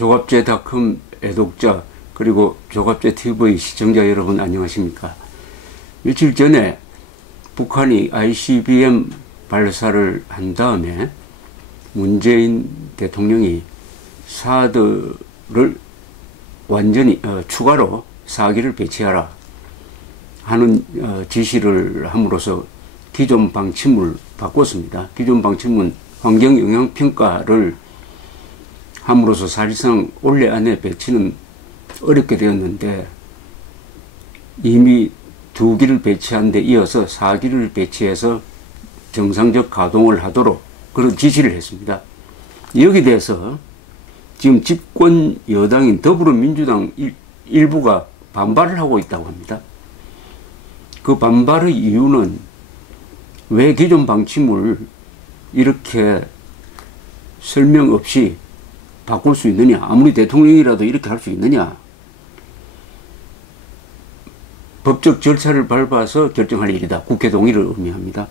조갑제닷컴 애독자 그리고 조갑제TV 시청자 여러분 안녕하십니까. 며칠 전에 북한이 ICBM 발사를 한 다음에 문재인 대통령이 사드를 완전히 추가로 4기를 배치하라 하는 지시를 함으로써 기존 방침을 바꿨습니다. 기존 방침은 환경영향평가를 함으로써 사실상 올해 안에 배치는 어렵게 되었는데 이미 2기를 배치한 데 이어서 4기를 배치해서 정상적 가동을 하도록 그런 지시를 했습니다. 여기에 대해서 지금 집권 여당인 더불어민주당 일부가 반발을 하고 있다고 합니다. 그 반발의 이유는 왜 기존 방침을 이렇게 설명 없이 바꿀 수 있느냐, 아무리 대통령이라도 이렇게 할 수 있느냐, 법적 절차를 밟아서 결정할 일이다, 국회 동의를 의미합니다.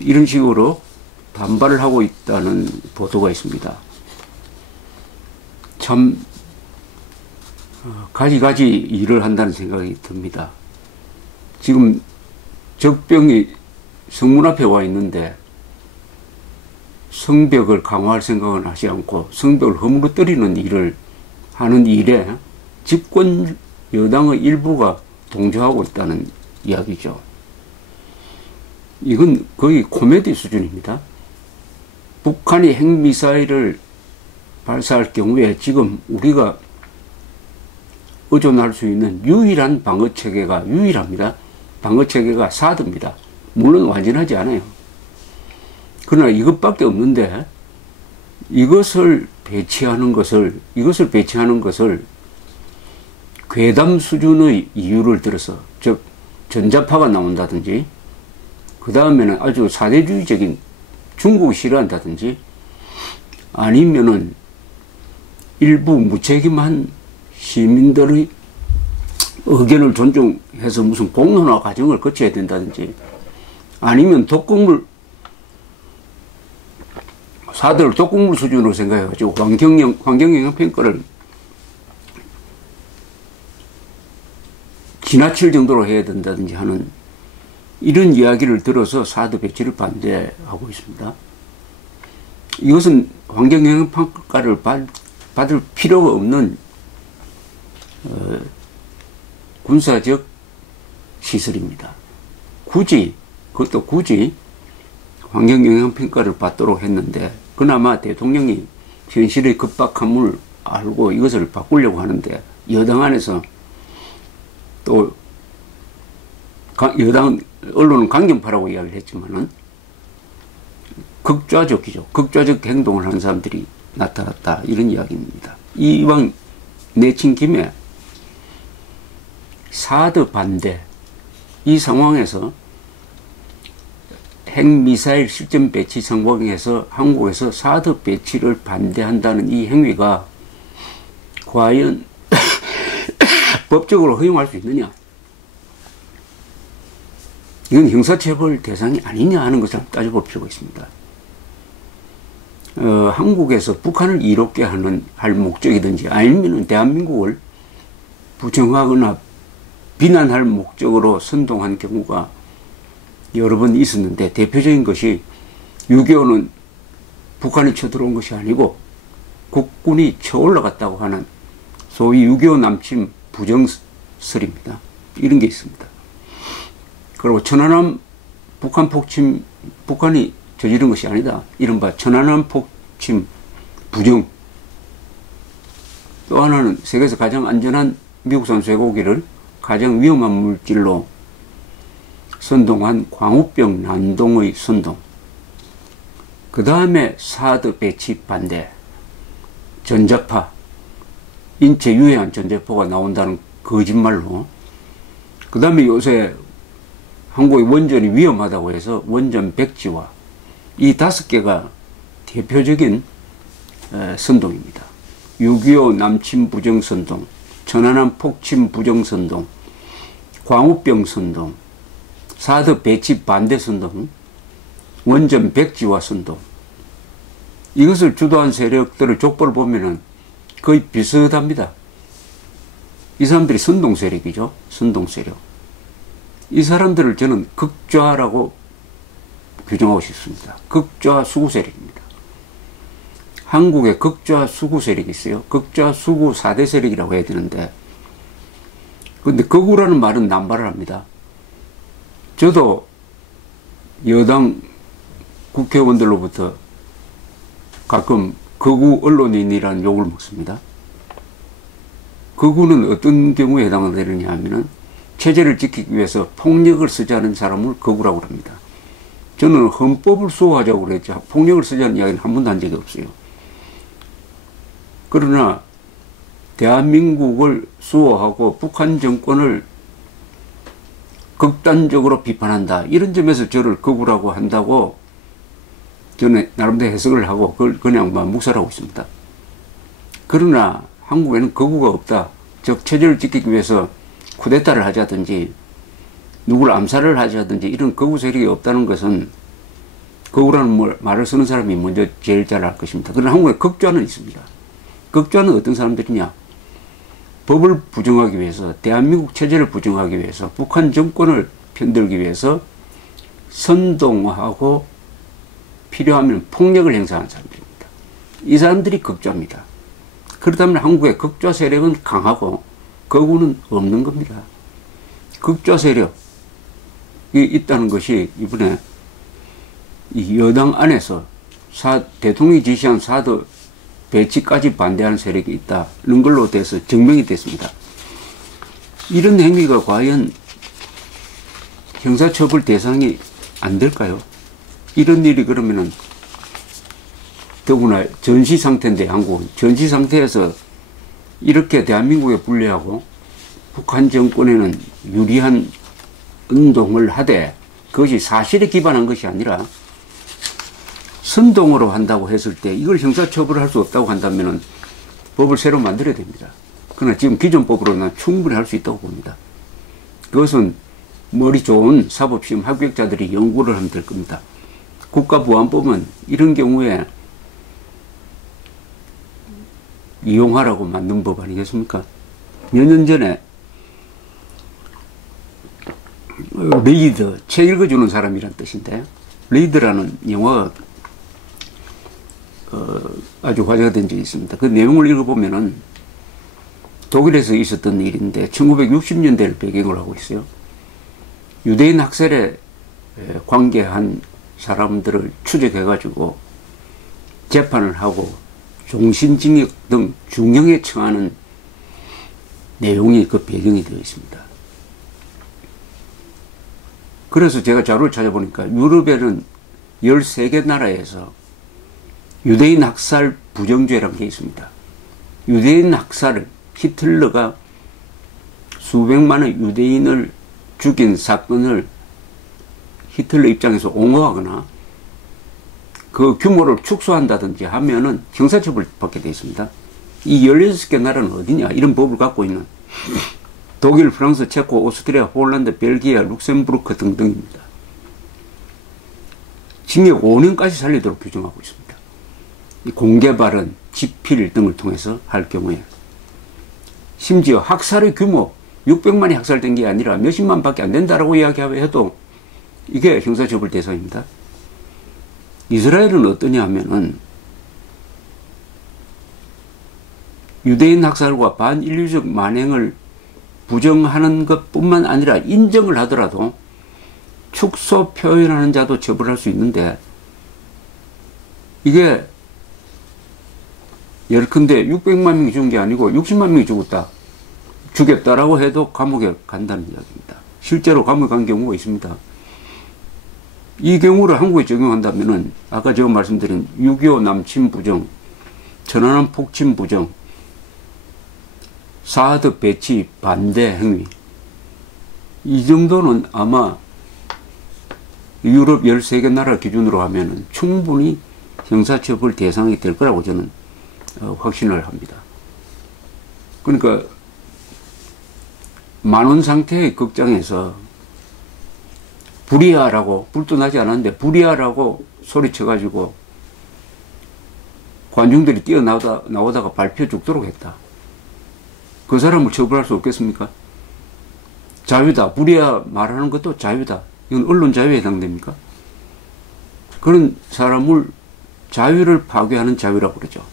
이런 식으로 반발을 하고 있다는 보도가 있습니다. 참 가지가지 일을 한다는 생각이 듭니다. 지금 적병이 성문 앞에 와 있는데 성벽을 강화할 생각은 하지 않고 성벽을 허물어뜨리는 일을 하는 일에 집권 여당의 일부가 동조하고 있다는 이야기죠. 이건 거의 코미디 수준입니다. 북한이 핵미사일을 발사할 경우에 지금 우리가 의존할 수 있는 유일한 방어체계가 유일합니다. 방어체계가 사드입니다. 물론 완전하지 않아요. 그러나 이것밖에 없는데 이것을 배치하는 것을 괴담 수준의 이유를 들어서, 즉 전자파가 나온다든지 그 다음에는 아주 사대주의적인 중국을 싫어한다든지 아니면은 일부 무책임한 시민들의 의견을 존중해서 무슨 공론화 과정을 거쳐야 된다든지 아니면 사드를 독극물 수준으로 생각해가지고 환경영향평가를 지나칠 정도로 해야 된다든지 하는 이런 이야기를 들어서 사드 배치를 반대하고 있습니다. 이것은 환경영향평가를 받을 필요가 없는 군사적 시설입니다. 그것도 굳이 환경영향평가를 받도록 했는데 그나마 대통령이 현실의 급박함을 알고 이것을 바꾸려고 하는데 여당 안에서 또 여당 언론은 강경파라고 이야기를 했지만은 극좌적 행동을 하는 사람들이 나타났다, 이런 이야기입니다. 이왕 내친 김에 사드 반대, 이 상황에서 핵미사일 실전 배치 성공해서 한국에서 사드 배치를 반대한다는 이 행위가 과연 법적으로 허용할 수 있느냐, 이건 형사처벌 대상이 아니냐 하는 것을 따져볼 필요가 있습니다. 한국에서 북한을 이롭게 할 목적이든지 아니면 대한민국을 부정하거나 비난할 목적으로 선동한 경우가 여러 번 있었는데, 대표적인 것이 6.25는 북한이 쳐들어온 것이 아니고 국군이 쳐올라갔다고 하는 소위 6.25 남침 부정설입니다. 이런 게 있습니다. 그리고 천안함 북한 폭침, 북한이 저지른 것이 아니다, 이른바 천안함 폭침 부정. 또 하나는 세계에서 가장 안전한 미국산 쇠고기를 가장 위험한 물질로 선동한 광우병 난동의 선동. 그 다음에 사드 배치 반대, 전자파, 인체 유해한 전자파가 나온다는 거짓말로, 그 다음에 요새 한국의 원전이 위험하다고 해서 원전 백지화, 이 5개가 대표적인 선동입니다. 6.25 남침 부정 선동, 천안함 폭침 부정 선동, 광우병 선동, 사드 배치 반대 선동, 원전 백지화 선동. 이것을 주도한 세력들의 족보를 보면은 거의 비슷합니다. 이 사람들이 선동 세력이죠. 선동 세력. 이 사람들을 저는 극좌라고 규정하고 싶습니다. 극좌 수구 세력입니다. 한국에 극좌 수구 세력이 있어요. 극좌 수구 4대 세력이라고 해야 되는데, 근데 극우라는 말은 남발을 합니다. 저도 여당 국회의원들로부터 가끔 극우 언론인이라는 욕을 먹습니다. 극우는 어떤 경우에 해당되느냐 하면은 체제를 지키기 위해서 폭력을 쓰지 않은 사람을 극우라고 합니다. 저는 헌법을 수호하자고 그랬죠. 폭력을 쓰지 않은 이야기는 한 번도 한 적이 없어요. 그러나 대한민국을 수호하고 북한 정권을 극단적으로 비판한다. 이런 점에서 저를 극우라고 한다고 저는 나름대로 해석을 하고 그걸 그냥 묵살하고 있습니다. 그러나 한국에는 극우가 없다. 즉 체제를 지키기 위해서 쿠데타를 하자든지 누구를 암살을 하자든지 이런 극우 세력이 없다는 것은 극우라는 말을 쓰는 사람이 먼저 제일 잘 알 것입니다. 그러나 한국에 극좌는 있습니다. 극좌는 어떤 사람들이냐? 법을 부정하기 위해서, 대한민국 체제를 부정하기 위해서, 북한 정권을 편들기 위해서 선동하고 필요하면 폭력을 행사하는 사람들입니다. 이 사람들이 극좌입니다. 그렇다면 한국의 극좌 세력은 강하고 극우는 없는 겁니다. 극좌 세력이 있다는 것이 이번에 이 여당 안에서 대통령이 지시한 사드 배치까지 반대하는 세력이 있다는 걸로 돼서 증명이 됐습니다. 이런 행위가 과연 형사처벌 대상이 안 될까요? 이런 일이 그러면은 더구나 전시 상태인데, 한국은 전시 상태에서 이렇게 대한민국에 불리하고 북한 정권에는 유리한 운동을 하되 그것이 사실에 기반한 것이 아니라 선동으로 한다고 했을 때 이걸 형사처벌할 수 없다고 한다면 법을 새로 만들어야 됩니다. 그러나 지금 기존 법으로는 충분히 할 수 있다고 봅니다. 그것은 머리 좋은 사법시험 합격자들이 연구를 하면 될 겁니다. 국가보안법은 이런 경우에 이용하라고 만든 법 아니겠습니까? 몇 년 전에 레이드, 책 읽어주는 사람이란 뜻인데, 레이드라는 영화가 아주 화제가 된 적이 있습니다. 그 내용을 읽어보면은 독일에서 있었던 일인데 1960년대를 배경으로 하고 있어요. 유대인 학살에 관계한 사람들을 추적해가지고 재판을 하고 종신징역 등 중형에 처하는 내용이 그 배경이 되어 있습니다. 그래서 제가 자료를 찾아보니까 유럽에는 13개 나라에서 유대인 학살 부정죄라는 게 있습니다. 유대인 학살을 히틀러가 수백만의 유대인을 죽인 사건을 히틀러 입장에서 옹호하거나 그 규모를 축소한다든지 하면은 형사처벌 받게 되어 있습니다. 이 16개 나라는 어디냐? 이런 법을 갖고 있는 독일, 프랑스, 체코, 오스트리아, 폴란드, 벨기에, 룩셈부르크 등등입니다. 징역 5년까지 살리도록 규정하고 있습니다. 공개 발언, 집필 등을 통해서 할 경우에 심지어 학살의 규모 600만이 학살된 게 아니라 몇십만 밖에 안 된다라고 이야기해도 이게 형사처벌 대상입니다. 이스라엘은 어떠냐 하면은 유대인 학살과 반인류적 만행을 부정하는 것뿐만 아니라 인정을 하더라도 축소 표현하는 자도 처벌할 수 있는데, 이게 예컨대 600만 명이 죽은 게 아니고 60만 명이 죽였다라고 해도 감옥에 간다는 이야기입니다. 실제로 감옥에 간 경우가 있습니다. 이 경우를 한국에 적용한다면은 아까 제가 말씀드린 6.25 남침 부정, 천안함 폭침 부정, 사드 배치 반대 행위, 이 정도는 아마 유럽 13개 나라 기준으로 하면은 충분히 형사처벌 대상이 될 거라고 저는 확신을 합니다. 그러니까 만원 상태의 극장에서 불이야라고, 불도 나지 않았는데 불이야라고 소리쳐가지고 관중들이 뛰어나오다가 밟혀 죽도록 했다. 그 사람을 처벌할 수 없겠습니까? 자유다. 불이야 말하는 것도 자유다. 이건 언론 자유에 해당됩니까? 그런 사람을 자유를 파괴하는 자유라고 그러죠.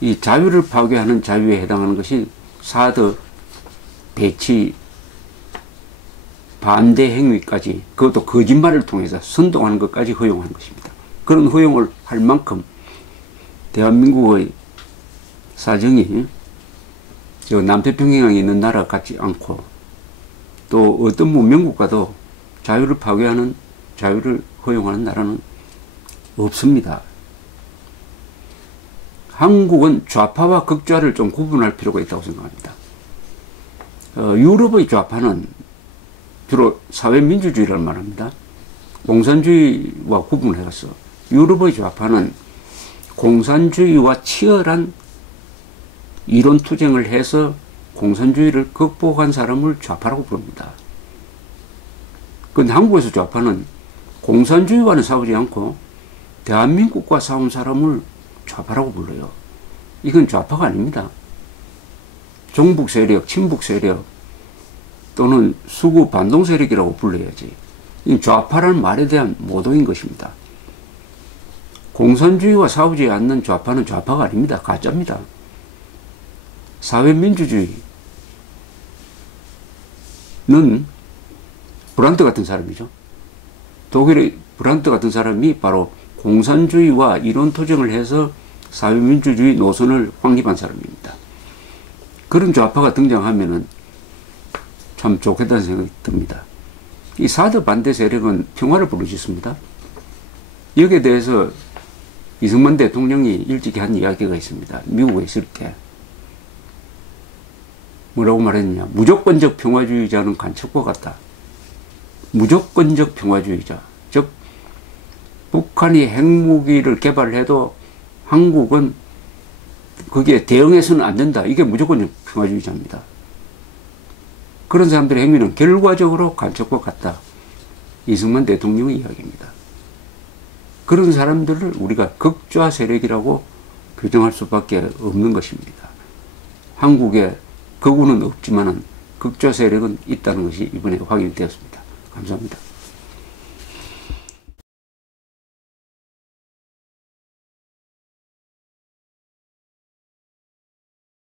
이 자유를 파괴하는 자유에 해당하는 것이 사드 배치 반대 행위까지, 그것도 거짓말을 통해서 선동하는 것까지 허용하는 것입니다. 그런 허용을 할 만큼 대한민국의 사정이 저 남태평양에 있는 나라 같지 않고, 또 어떤 문명국가도 자유를 파괴하는, 자유를 허용하는 나라는 없습니다. 한국은 좌파와 극좌를 좀 구분할 필요가 있다고 생각합니다. 유럽의 좌파는 주로 사회민주주의를 말합니다. 공산주의와 구분해서 유럽의 좌파는 공산주의와 치열한 이론 투쟁을 해서 공산주의를 극복한 사람을 좌파라고 부릅니다. 그런데 한국에서 좌파는 공산주의와는 싸우지 않고 대한민국과 싸운 사람을 좌파라고 불러요. 이건 좌파가 아닙니다. 종북 세력, 친북 세력 또는 수구 반동 세력이라고 불러야지. 이 좌파라는 말에 대한 모독인 것입니다. 공산주의와 싸우지 않는 좌파는 좌파가 아닙니다. 가짜입니다. 사회민주주의는 브란트 같은 사람이죠. 독일의 브란트 같은 사람이 바로 공산주의와 이론 투쟁을 해서 사회민주주의 노선을 확립한 사람입니다. 그런 좌파가 등장하면은 참 좋겠다는 생각이 듭니다. 이 사드 반대 세력은 평화를 부르짖습니다. 여기에 대해서 이승만 대통령이 일찍이 한 이야기가 있습니다. 미국에 있을 때 뭐라고 말했느냐. 무조건적 평화주의자는 간첩과 같다. 무조건적 평화주의자, 즉 북한이 핵무기를 개발해도 한국은 거기에 대응해서는 안 된다. 이게 무조건적 평화주의자입니다. 그런 사람들의 행위는 결과적으로 간첩과 같다. 이승만 대통령의 이야기입니다. 그런 사람들을 우리가 극좌 세력이라고 규정할 수밖에 없는 것입니다. 한국에 극우는 없지만 극좌 세력은 있다는 것이 이번에 확인되었습니다. 감사합니다.